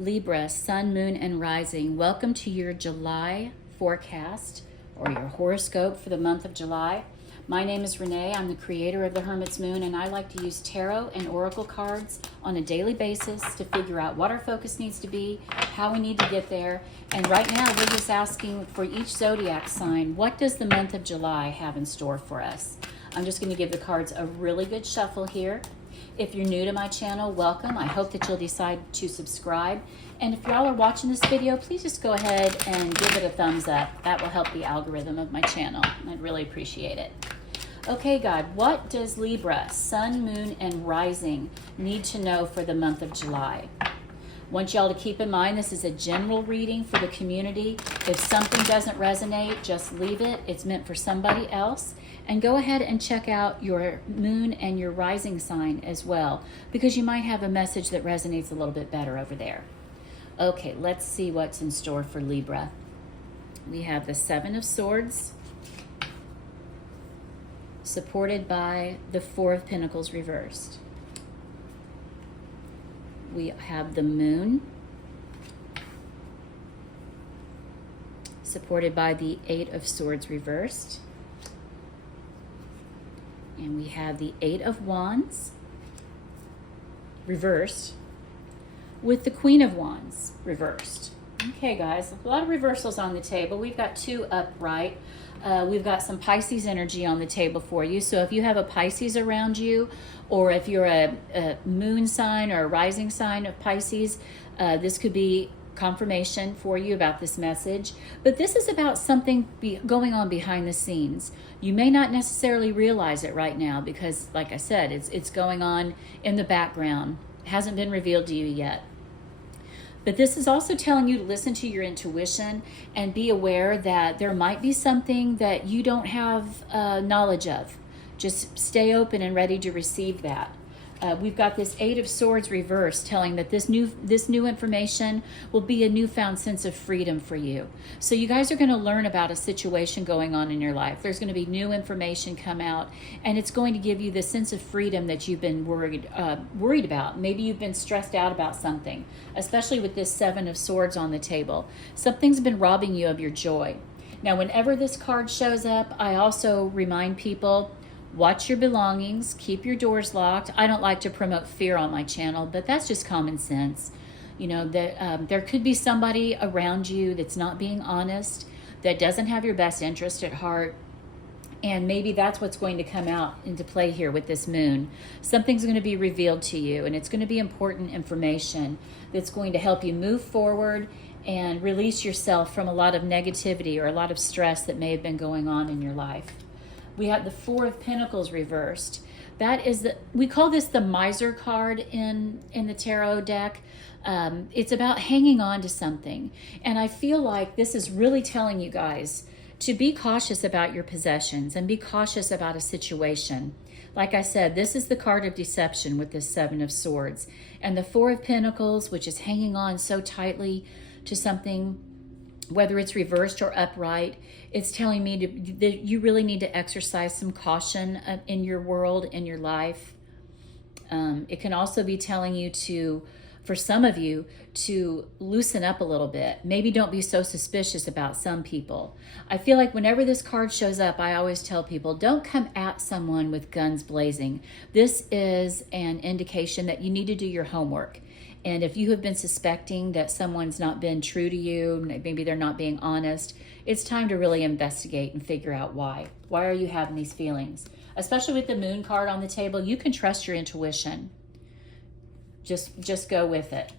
Libra, Sun, Moon, and Rising. Welcome to your July forecast or your horoscope for the month of July. My name is Renee. I'm the creator of the Hermit's Moon, and I like to use tarot and oracle cards on a daily basis to figure out what our focus needs to be, how we need to get there. And right now, we're just asking for each zodiac sign, what does the month of July have in store for us? I'm just going to give the cards a really good shuffle here. If you're new to my channel, welcome. I hope that you'll decide to subscribe. And if y'all are watching this video, please just go ahead and give it a thumbs up. That will help the algorithm of my channel. I'd really appreciate it. Okay, God, what does Libra, Sun, Moon, and Rising need to know for the month of July? I want y'all to keep in mind this is a general reading for the community. If something doesn't resonate, just leave it. It's meant for somebody else. And go ahead and check out your moon and your rising sign as well, because you might have a message that resonates a little bit better over there. Okay, let's see what's in store for Libra. We have the Seven of Swords, supported by the Four of Pentacles reversed. We have the Moon, supported by the Eight of Swords reversed. And we have the Eight of Wands reversed with the Queen of Wands reversed. Okay, guys, a lot of reversals on the table. We've got two upright. We've got some Pisces energy on the table for you. So if you have a Pisces around you, or if you're a moon sign or a rising sign of Pisces, this could be confirmation for you about this message. But this is about something going on behind the scenes. You may not necessarily realize it right now because, like I said, it's going on in the background. It hasn't been revealed to you yet. But this is also telling you to listen to your intuition and be aware that there might be something that you don't have knowledge of. Just stay open and ready to receive that. We've got this Eight of Swords reversed, telling that this new information will be a newfound sense of freedom for you. So you guys are going to learn about a situation going on in your life. There's going to be new information come out, and it's going to give you the sense of freedom that you've been worried about. Maybe you've been stressed out about something, especially with this Seven of Swords on the table. Something's been robbing you of your joy. Now, whenever this card shows up, I also remind people, watch your belongings, keep your doors locked. I don't like to promote fear on my channel, but that's just common sense. You know, that there could be somebody around you that's not being honest, that doesn't have your best interest at heart. And maybe that's what's going to come out into play here with this moon. Something's going to be revealed to you, and it's going to be important information that's going to help you move forward and release yourself from a lot of negativity or a lot of stress that may have been going on in your life. We have the Four of Pentacles reversed. That is we call this the miser card in the tarot deck. It's about hanging on to something. And I feel like this is really telling you guys to be cautious about your possessions and be cautious about a situation. Like I said, this is the card of deception with this Seven of Swords. And the Four of Pentacles, which is hanging on so tightly to something, whether it's reversed or upright, it's telling me that you really need to exercise some caution in your world, in your life. It can also be telling you for some of you, to loosen up a little bit. Maybe don't be so suspicious about some people. I feel like whenever this card shows up, I always tell people, don't come at someone with guns blazing. This is an indication that you need to do your homework. And if you have been suspecting that someone's not been true to you, maybe they're not being honest, it's time to really investigate and figure out why. Why are you having these feelings? Especially with the Moon card on the table, you can trust your intuition. Just go with it.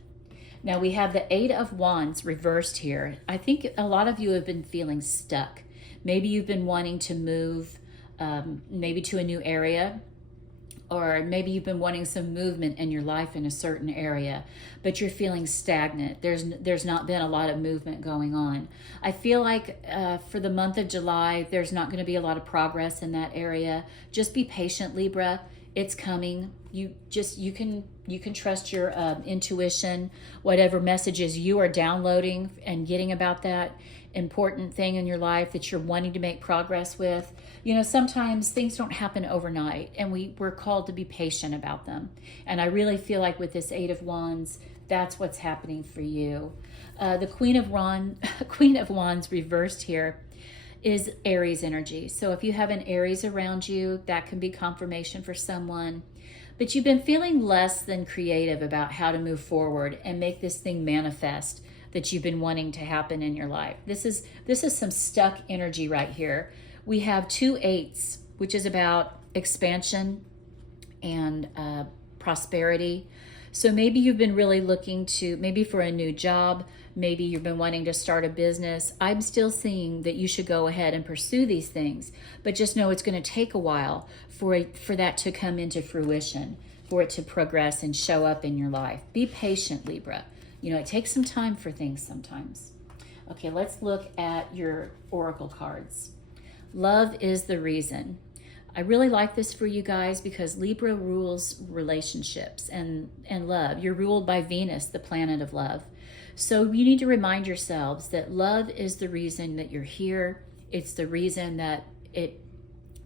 Now we have the Eight of Wands reversed here. I think a lot of you have been feeling stuck. Maybe you've been wanting to move maybe to a new area, or maybe you've been wanting some movement in your life in a certain area, but you're feeling stagnant. There's not been a lot of movement going on. I feel like for the month of July, there's not going to be a lot of progress in that area. Just be patient, Libra. It's coming. You can trust your intuition, whatever messages you are downloading and getting about that important thing in your life that you're wanting to make progress with. You know, sometimes things don't happen overnight, and we're called to be patient about them. And I really feel like with this Eight of Wands, That's what's happening for you. The Queen of Queen of Wands reversed here is Aries energy. So if you have an Aries around you, that can be confirmation for someone. But you've been feeling less than creative about how to move forward and make this thing manifest that you've been wanting to happen in your life. This is some stuck energy right here. We have 2 8s, which is about expansion and prosperity. So maybe you've been really looking to, maybe for a new job, maybe you've been wanting to start a business. I'm still seeing that you should go ahead and pursue these things, but just know it's going to take a while for that to come into fruition, for it to progress and show up in your life. Be patient, Libra. You know, it takes some time for things sometimes. Okay, let's look at your oracle cards. Love is the reason. I really like this for you guys because Libra rules relationships and love. You're ruled by Venus, the planet of love. So you need to remind yourselves that love is the reason that you're here. It's the reason that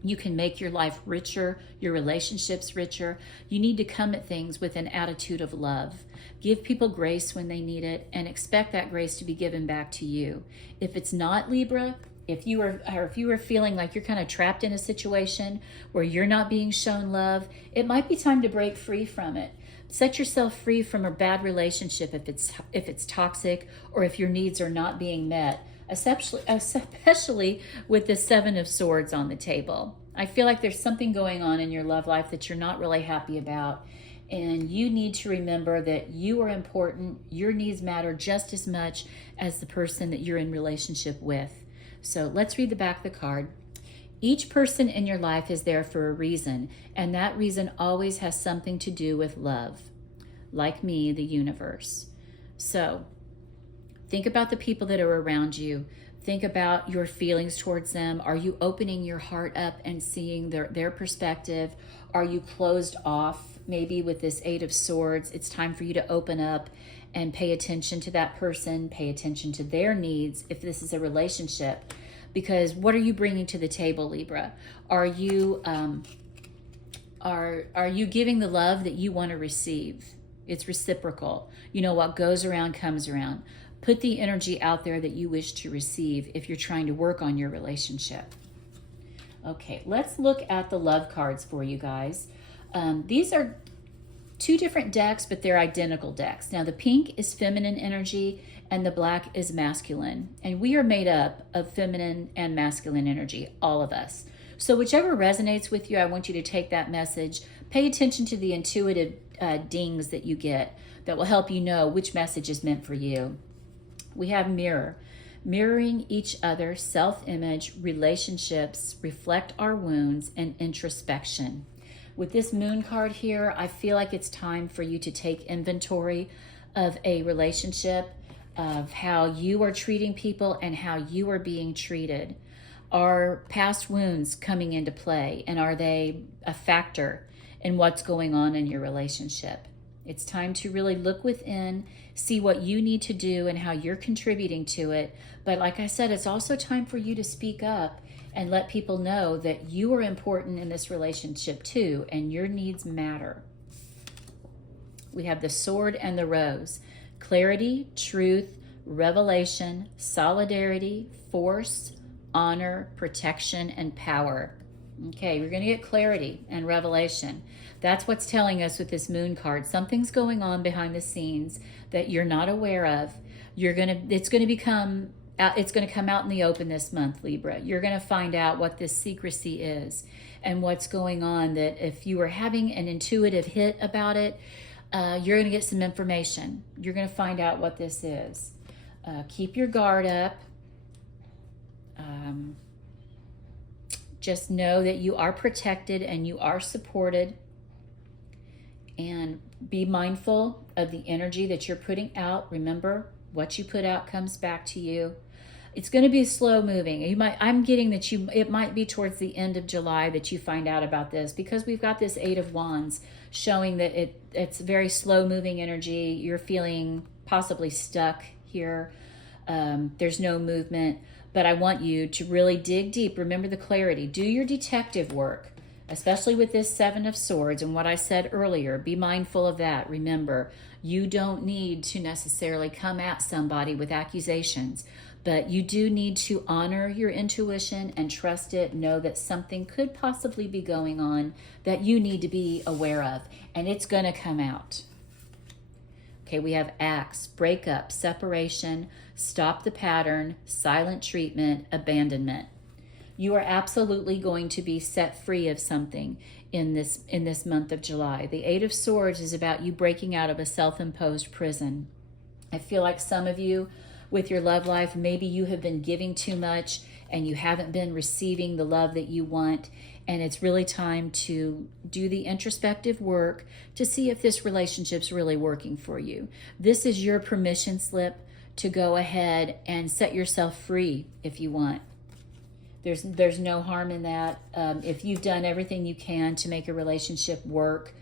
you can make your life richer, your relationships richer. You need to come at things with an attitude of love. Give people grace when they need it and expect that grace to be given back to you. If it's not Libra, if you are feeling like you're kind of trapped in a situation where you're not being shown love, it might be time to break free from it. Set yourself free from a bad relationship if it's toxic or if your needs are not being met, especially with the 7 of Swords on the table. I feel like there's something going on in your love life that you're not really happy about, and you need to remember that you are important. Your needs matter just as much as the person that you're in relationship with. So let's read the back of the card. Each person in your life is there for a reason, and that reason always has something to do with love. Like me, the universe. So think about the people that are around you. Think about your feelings towards them. Are you opening your heart up and seeing their perspective? Are you closed off? Maybe with this 8 of Swords, it's time for you to open up and pay attention to that person, pay attention to their needs if this is a relationship. Because what are you bringing to the table, Libra? Are you giving the love that you want to receive? It's reciprocal. You know, what goes around comes around. Put the energy out there that you wish to receive if you're trying to work on your relationship. Okay, let's look at the love cards for you guys. These are 2 different decks, but they're identical decks. Now, the pink is feminine energy and the black is masculine. And we are made up of feminine and masculine energy, all of us. So whichever resonates with you, I want you to take that message. Pay attention to the intuitive dings that you get that will help you know which message is meant for you. We have mirror. Mirroring each other, self-image, relationships, reflect our wounds, and introspection. With this moon card here, I feel like it's time for you to take inventory of a relationship, of how you are treating people and how you are being treated. Are past wounds coming into play, and are they a factor in what's going on in your relationship? It's time to really look within, see what you need to do and how you're contributing to it. But like I said, it's also time for you to speak up and let people know that you are important in this relationship too, and your needs matter. We have the Sword and the Rose. Clarity, truth, revelation, solidarity, force, honor, protection, and power. Okay, we're going to get clarity and revelation. That's what's telling us with this moon card. Something's going on behind the scenes that you're not aware of. It's going to come out in the open this month, Libra. You're going to find out what this secrecy is and what's going on, that if you were having an intuitive hit about it, you're going to get some information. You're going to find out what this is. Keep your guard up. Just know that you are protected and you are supported. And be mindful of the energy that you're putting out. Remember, what you put out comes back to you. It's going to be slow moving. I'm getting that it might be towards the end of July that you find out about this, because we've got this 8 of Wands showing that it's very slow moving energy. You're feeling possibly stuck here. There's no movement, but I want you to really dig deep. Remember the clarity. Do your detective work. especially with this Seven of Swords and what I said earlier. Be mindful of that. Remember, you don't need to necessarily come at somebody with accusations, but you do need to honor your intuition and trust it. Know that something could possibly be going on that you need to be aware of, and it's going to come out. Okay, we have Axe, breakup, separation, stop the pattern, silent treatment, abandonment. You are absolutely going to be set free of something in this month of July. The Eight of Swords is about you breaking out of a self-imposed prison. I feel like some of you with your love life, maybe you have been giving too much and you haven't been receiving the love that you want. And it's really time to do the introspective work to see if this relationship's really working for you. This is your permission slip to go ahead and set yourself free if you want. There's no harm in that. If you've done everything you can to make a relationship work,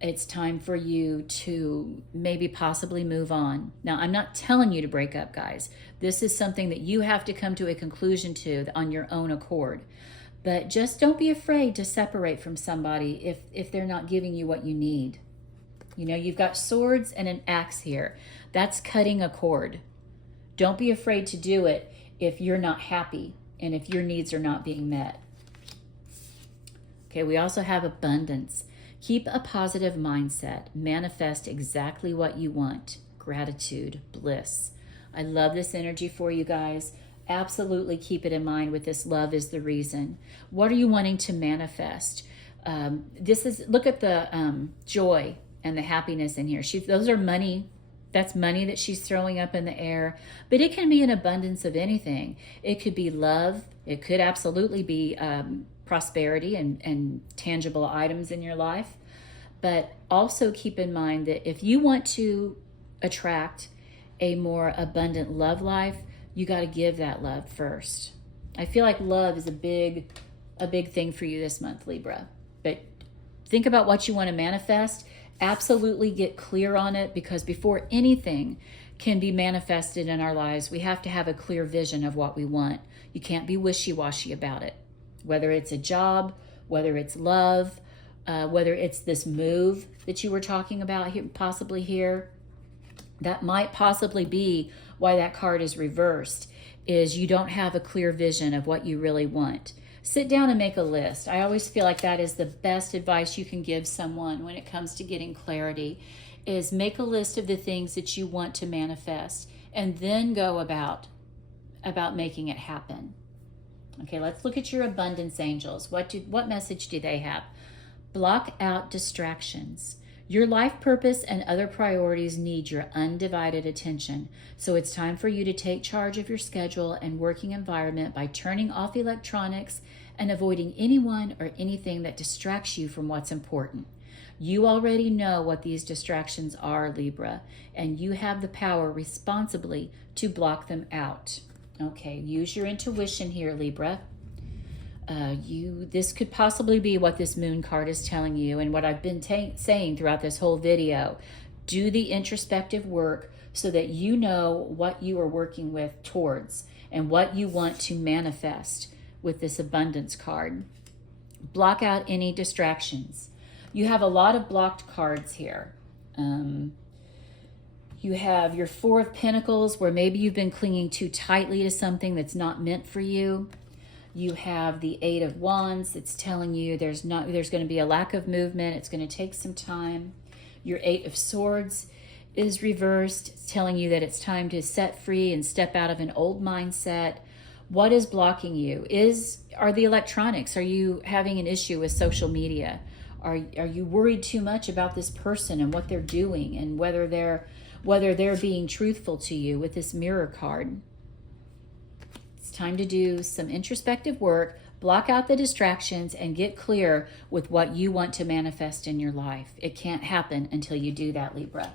it's time for you to maybe possibly move on. Now, I'm not telling you to break up, guys. This is something that you have to come to a conclusion to on your own accord. But just don't be afraid to separate from somebody if they're not giving you what you need. You know, you've got swords and an axe here. That's cutting a cord. Don't be afraid to do it if you're not happy and if your needs are not being met. Okay, we also have abundance. Keep a positive mindset. Manifest exactly what you want. Gratitude, bliss. I love this energy for you guys. Absolutely keep it in mind with this love is the reason. What are you wanting to manifest? Look at the joy and the happiness in here. Those are money. That's money that she's throwing up in the air, but it can be an abundance of anything. It could be love. It could absolutely be prosperity and tangible items in your life. But also keep in mind that if you want to attract a more abundant love life, you got to give that love first. I feel like love is a big thing for you this month, Libra. But think about what you want to manifest. Absolutely get clear on it, because before anything can be manifested in our lives, we have to have a clear vision of what we want. You can't be wishy-washy about it. Whether it's a job, whether it's love, whether it's this move that you were talking about here, possibly here, that might possibly be why that card is reversed, is you don't have a clear vision of what you really want. Sit down and make a list. I always feel like that is the best advice you can give someone when it comes to getting clarity, is make a list of the things that you want to manifest and then go about making it happen. Okay, let's look at your abundance angels. What message do they have? Block out distractions. Your life purpose and other priorities need your undivided attention. So it's time for you to take charge of your schedule and working environment by turning off electronics and avoiding anyone or anything that distracts you from what's important. You already know what these distractions are, Libra, and you have the power responsibly to block them out. Okay, use your intuition here, Libra. This could possibly be what this moon card is telling you, and what I've been saying throughout this whole video. Do the introspective work so that you know what you are working with towards and what you want to manifest with this abundance card. Block out any distractions. You have a lot of blocked cards here. You have your Four of Pentacles, where maybe you've been clinging too tightly to something that's not meant for you. You have the Eight of Wands. It's telling you there's going to be a lack of movement. It's going to take some time. Your Eight of Swords is reversed. It's telling you that it's time to set free and step out of an old mindset. What is blocking you? Are the electronics? Are you having an issue with social media? Are you worried too much about this person and what they're doing and whether they're being truthful to you with this Mirror card? It's time to do some introspective work, block out the distractions, and get clear with what you want to manifest in your life. It can't happen until you do that, Libra.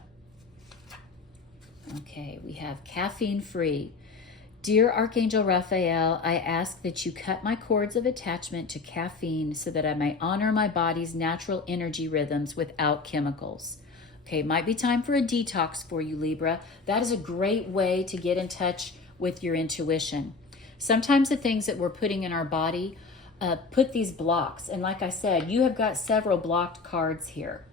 Okay, we have caffeine free. Dear Archangel Raphael, I ask that you cut my cords of attachment to caffeine so that I may honor my body's natural energy rhythms without chemicals. Okay, might be time for a detox for you, Libra. That is a great way to get in touch with your intuition. Sometimes the things that we're putting in our body put these blocks. And like I said, you have got several blocked cards here.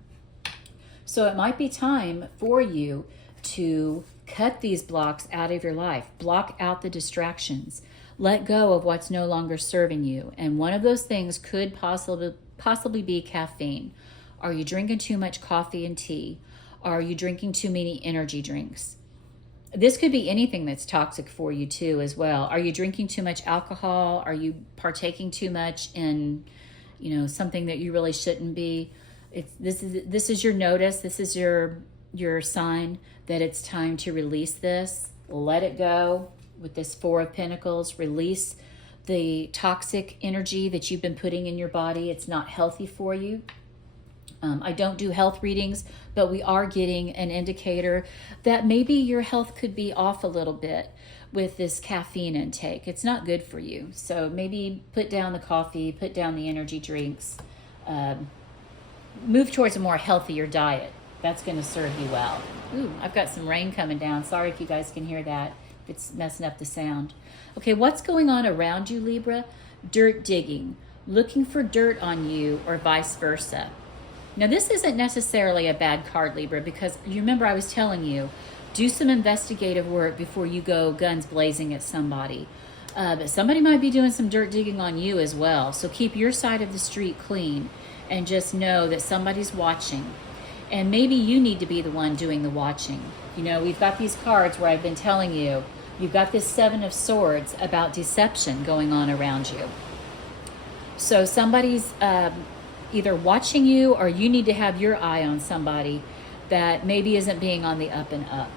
So it might be time for you to cut these blocks out of your life. Block out the distractions. Let go of what's no longer serving you. And one of those things could possibly be caffeine. Are you drinking too much coffee and tea? Are you drinking too many energy drinks? This could be anything that's toxic for you too as well. Are you drinking too much alcohol? Are you partaking too much in, something that you really shouldn't be? This is your notice. This is your sign that it's time to release this. Let it go with this Four of Pentacles. Release the toxic energy that you've been putting in your body. It's not healthy for you. I don't do health readings, but we are getting an indicator that maybe your health could be off a little bit with this caffeine intake. It's not good for you. So maybe put down the coffee, put down the energy drinks, move towards a more healthier diet. That's going to serve you well. Ooh, I've got some rain coming down. Sorry if you guys can hear that. It's messing up the sound. Okay, what's going on around you, Libra? Dirt digging, looking for dirt on you, or vice versa. Now, this isn't necessarily a bad card, Libra, because you remember I was telling you, do some investigative work before you go guns blazing at somebody. But somebody might be doing some dirt digging on you as well. So keep your side of the street clean and just know that somebody's watching. And maybe you need to be the one doing the watching. We've got these cards where I've been telling you, you've got this Seven of Swords about deception going on around you. So somebody's either watching you, or you need to have your eye on somebody that maybe isn't being on the up and up.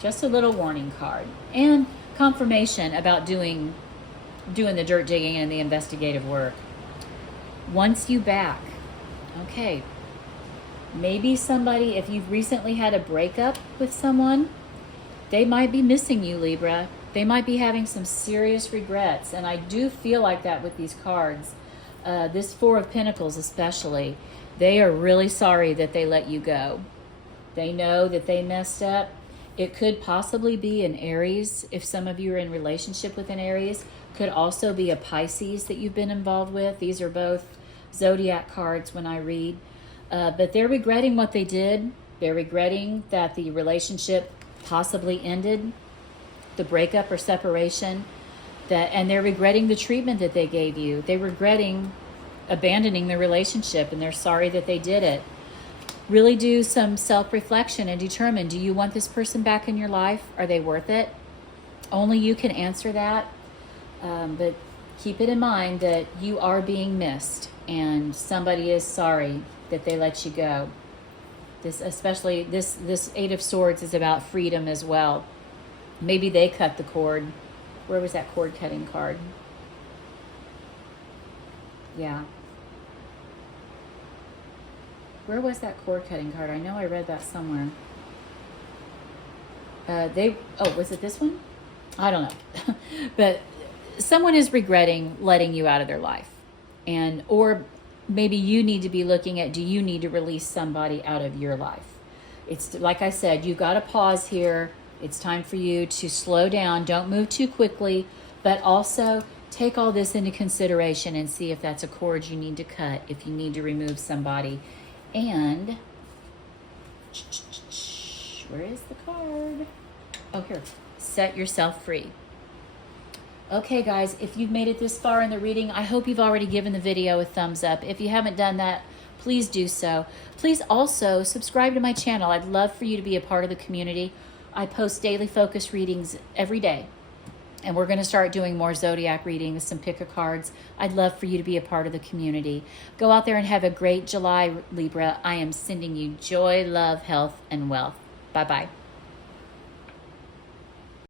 Just a little warning card. And confirmation about doing the dirt digging and the investigative work. Once you back. Okay. Maybe somebody, if you've recently had a breakup with someone, they might be missing you, Libra. They might be having some serious regrets. And I do feel like that with these cards. This Four of Pentacles especially, they are really sorry that they let you go. They know that they messed up. It could possibly be an Aries, if some of you are in relationship with an Aries. Could also be a Pisces that you've been involved with. These are both zodiac cards when I read. But they're regretting what they did. They're regretting that the relationship possibly ended, the breakup or separation. And they're regretting the treatment that they gave you. They're regretting abandoning the relationship, and they're sorry that they did it. Really do some self-reflection and determine, do you want this person back in your life? Are they worth it? Only you can answer that. But keep it in mind that you are being missed, and somebody is sorry that they let you go. This Eight of Swords is about freedom as well. Maybe they cut the cord. Where was that cord cutting card? Yeah. Where was that cord cutting card? I know I read that somewhere. Was it this one? I don't know. But someone is regretting letting you out of their life. Or maybe you need to be looking at, do you need to release somebody out of your life? It's like I said, you've got to pause here. It's time for you to slow down. Don't move too quickly, but also take all this into consideration and see if that's a cord you need to cut, if you need to remove somebody. And where is the card? Oh, here. Set yourself free. Okay, guys, if you've made it this far in the reading, I hope you've already given the video a thumbs up. If you haven't done that, please do so. Please also subscribe to my channel. I'd love for you to be a part of the community. I post daily focus readings every day, and we're going to start doing more zodiac readings, some pick-a-cards. I'd love for you to be a part of the community. Go out there and have a great July, Libra. I am sending you joy, love, health, and wealth. Bye-bye.